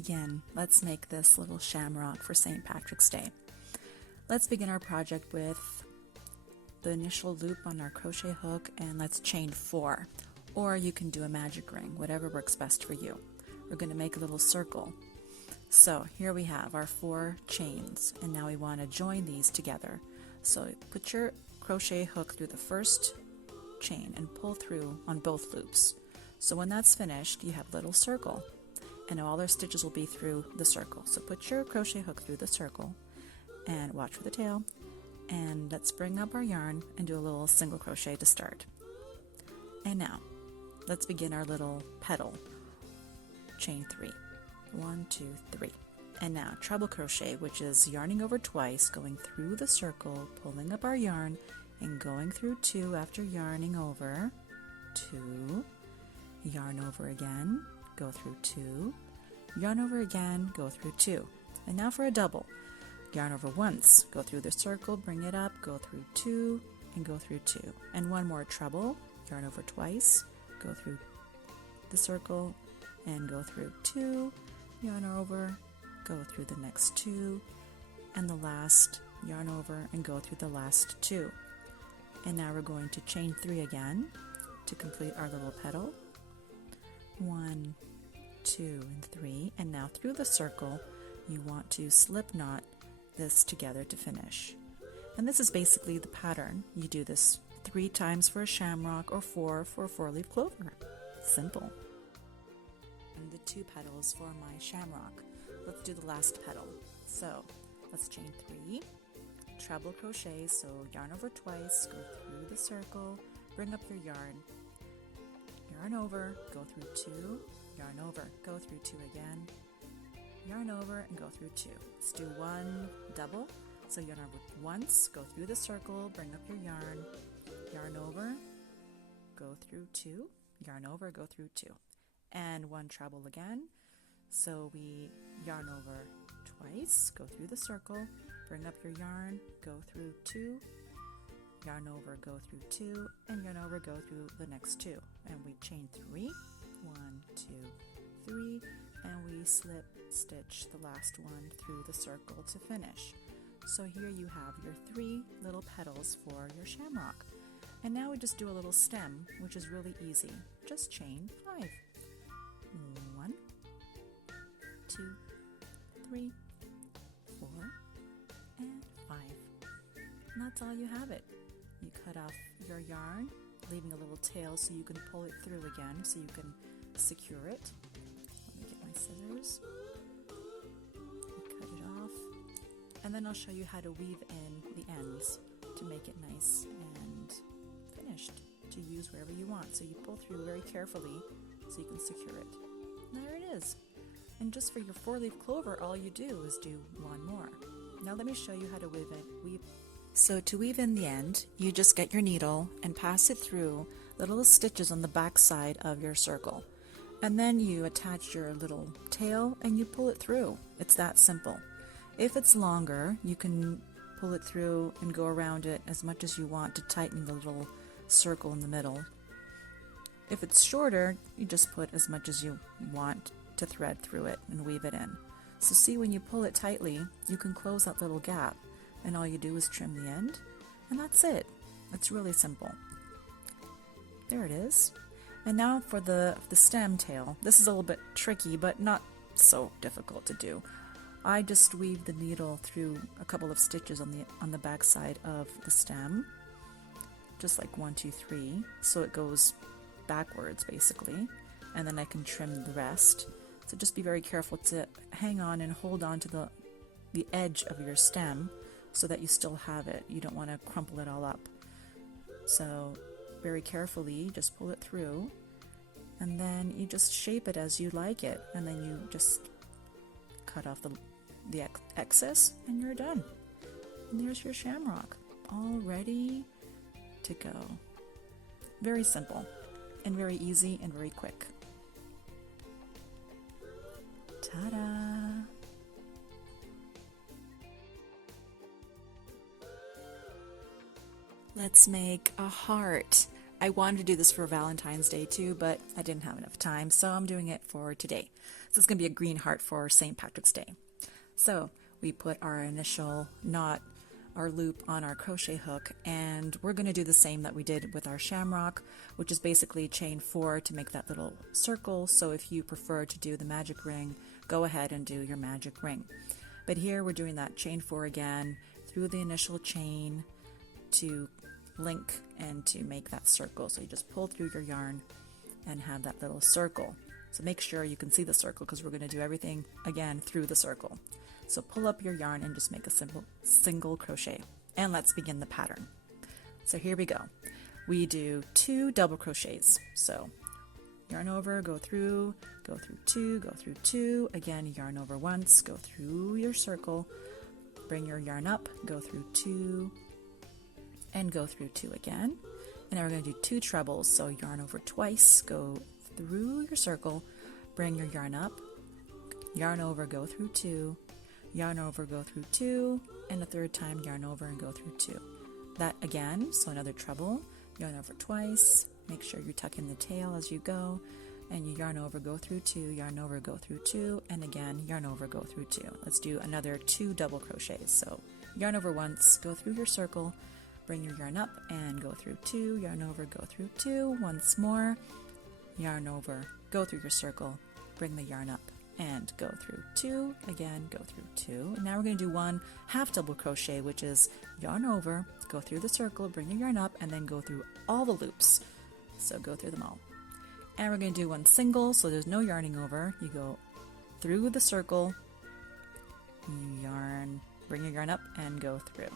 begin. Let's make this little shamrock for St. Patrick's Day. Let's begin our project with the initial loop on our crochet hook, and let's chain 4. Or you can do a magic ring, whatever works best for you. We're going to make a little circle. So here we have our 4 chains, and now we want to join these together. So put your crochet hook through the first chain and pull through on both loops. So when that's finished, you have a little circle, and all our stitches will be through the circle. So put your crochet hook through the circle and watch for the tail, and let's bring up our yarn and do a little single crochet to start. And now let's begin our little petal. Chain 3. 1, 2, 3. And now treble crochet, which is yarning over twice, going through the circle, pulling up our yarn and going through 2 after yarning over 2, yarn over again, go through 2, yarn over again, go through 2. And now for a double. Yarn over once, go through the circle, bring it up, go through 2 and go through 2. And one more treble, yarn over twice, go through the circle and go through 2, yarn over, go through the next 2, and the last, yarn over and go through the last 2. And now we're going to chain 3 again to complete our little petal. 1, 2, and 3. And now through the circle, you want to slip knot this together to finish. And this is basically the pattern. You do this 3 times for a shamrock or 4 for a 4-leaf clover. Simple. And the 2 petals for my shamrock. Let's do the last petal. So let's chain 3, treble crochet, so yarn over twice, go through the circle, bring up your yarn over, go through 2, yarn over, go through 2 again, yarn over and go through 2. Let's do 1 double. So yarn over once, go through the circle, bring up your yarn over, go through 2, yarn over, go through 2. And 1 treble again. So we yarn over twice, go through the circle, bring up your yarn, go through 2, yarn over, go through 2, and yarn over, go through the next 2. And we chain 3, 1, 2, 3, and we slip stitch the last one through the circle to finish. So here you have your 3 little petals for your shamrock. And now we just do a little stem, which is really easy. Just chain 5. 1, 2, 3, 4, and 5. And that's all you have it. You cut off your yarn, leaving a little tail so you can pull it through again, so you can secure it. Let me get my scissors. Cut it off. And then I'll show you how to weave in the ends to make it nice and finished to use wherever you want. So you pull through very carefully so you can secure it. And there it is. And just for your 4-leaf clover, all you do is do 1 more. Now let me show you how to weave it. So to weave in the end, you just get your needle and pass it through the little stitches on the back side of your circle. And then you attach your little tail and you pull it through. It's that simple. If it's longer, you can pull it through and go around it as much as you want to tighten the little circle in the middle. If it's shorter, you just put as much as you want to thread through it and weave it in. So see, when you pull it tightly, you can close that little gap, and all you do is trim the end, and that's it. It's really simple. There it is. And now for the stem tail. This is a little bit tricky, but not so difficult to do. I just weave the needle through a couple of stitches on the back side of the stem, just like 1, 2, 3, so it goes backwards basically, and then I can trim the rest. So just be very careful to hang on and hold on to the edge of your stem so that you still have it. You don't want to crumple it all up. So very carefully just pull it through, and then you just shape it as you like it, and then you just cut off the excess and you're done. And there's your shamrock, all ready to go. Very simple and very easy and very quick. Ta-da! Let's make a heart I wanted to do this for Valentine's Day too, but I didn't have enough time, so I'm doing it for today. So it's going to be a green heart for St. Patrick's Day. So we put our initial knot, our loop on our crochet hook, and we're going to do the same that we did with our shamrock, which is basically chain 4 to make that little circle. So if you prefer to do the magic ring, go ahead and do your magic ring. But here we're doing that chain 4 again through the initial chain to link and to make that circle. So you just pull through your yarn and have that little circle. So make sure you can see the circle because we're going to do everything again through the circle. So pull up your yarn and just make a simple single crochet. And let's begin the pattern. So here we go. We do 2 double crochets. So yarn over, go through 2, go through 2, again yarn over once, go through your circle, bring your yarn up, go through 2, and go through 2 again. And now we're going to do 2 trebles, so yarn over twice, go through your circle, bring your yarn up, yarn over, go through 2, yarn over, go through 2, and a third time yarn over and go through 2. That again, so another treble, yarn over twice, make sure you tuck in the tail as you go, and you yarn over, go through 2, yarn over, go through 2, and again yarn over, go through 2. Let's do another 2 double crochets. So yarn over once, go through your circle, bring your yarn up and go through 2, yarn over, go through 2, once more, yarn over, go through your circle, bring the yarn up and go through 2, again go through 2. And now we're going to do 1 half double crochet, which is yarn over, go through the circle, bring your yarn up, and then go through all the loops. So go through them all. And we're going to do 1 single, so there's no yarning over. You go through the circle, you yarn, bring your yarn up and go through.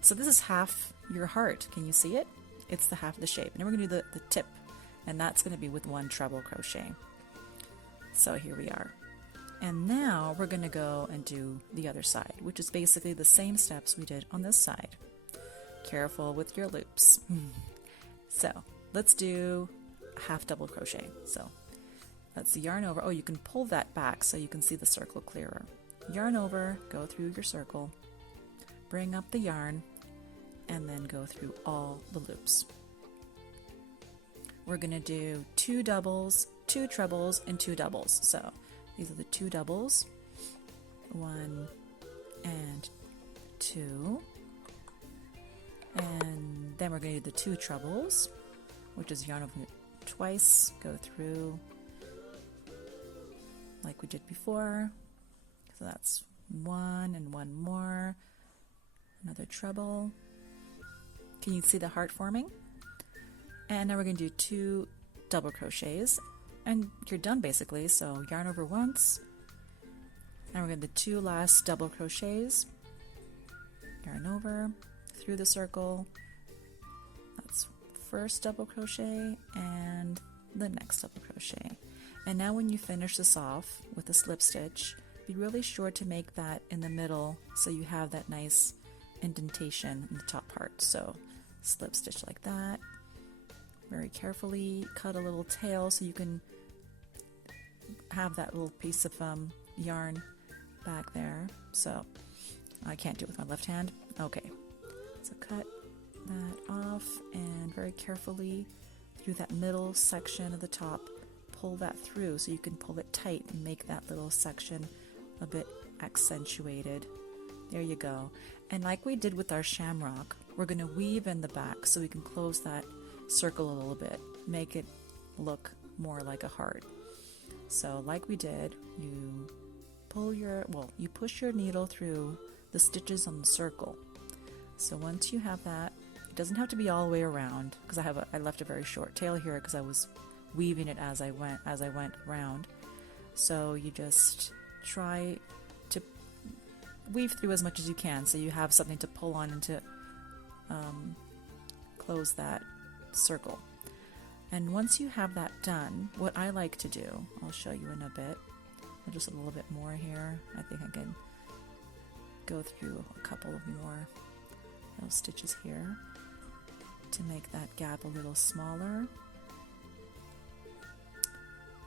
So this is half your heart. Can you see it? It's the half of the shape. And then we're going to do the tip, and that's going to be with 1 treble crochet. So here we are. And now we're going to go and do the other side, which is basically the same steps we did on this side. Careful with your loops. So let's do half double crochet. So let's yarn over. Oh, you can pull that back so you can see the circle clearer. Yarn over, go through your circle, bring up the yarn, and then go through all the loops. We're going to do 2 doubles, 2 trebles, and 2 doubles. So these are the 2 doubles, 1 and 2, and then we're going to do the 2 trebles, which is yarn over twice, go through like we did before. So that's 1 and 1 more, another treble. Can you see the heart forming? And now we're going to do 2 double crochets and you're done basically. So yarn over once, and we're going to do 2 last double crochets, yarn over through the circle, that's first double crochet and the next double crochet. And now when you finish this off with a slip stitch, be really sure to make that in the middle so you have that nice indentation in the top part. So slip stitch like that, very carefully cut a little tail so you can have that little piece of yarn back there. So I can't do it with my left hand. Okay, so cut that off and very carefully through that middle section of the top, pull that through so you can pull it tight and make that little section a bit accentuated. There you go. And like we did with our shamrock, we're going to weave in the back so we can close that circle a little bit, make it look more like a heart. So like we did, you push your needle through the stitches on the circle. So once you have that, it doesn't have to be all the way around because I left a very short tail here because I was weaving it as I went around. So you just try to weave through as much as you can so you have something to pull on and to close that circle. And once you have that done, what I like to do, I'll show you in a bit, just a little bit more here. I think I can go through a couple of more little stitches here to make that gap a little smaller.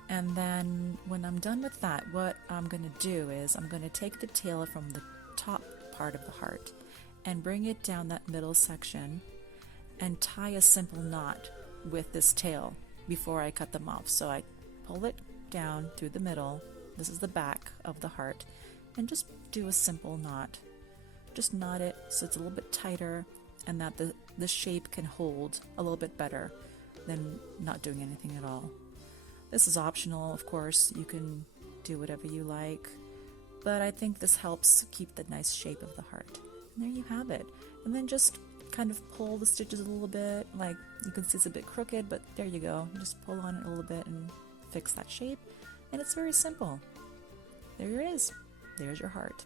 And then when I'm done with that, what I'm going to do is I'm going to take the tail from the top part of the heart and bring it down that middle section and tie a simple knot with this tail before I cut them off. So I pull it down through the middle. This is the back of the heart, and just do a simple knot. Just knot it so it's a little bit tighter and that the shape can hold a little bit better than not doing anything at all. This is optional, of course. You can do whatever you like, but I think this helps keep the nice shape of the heart. And there you have it. And then just kind of pull the stitches a little bit. Like, you can see it's a bit crooked, but there you go. Just pull on it a little bit and fix that shape. And it's very simple. There it is. There's your heart.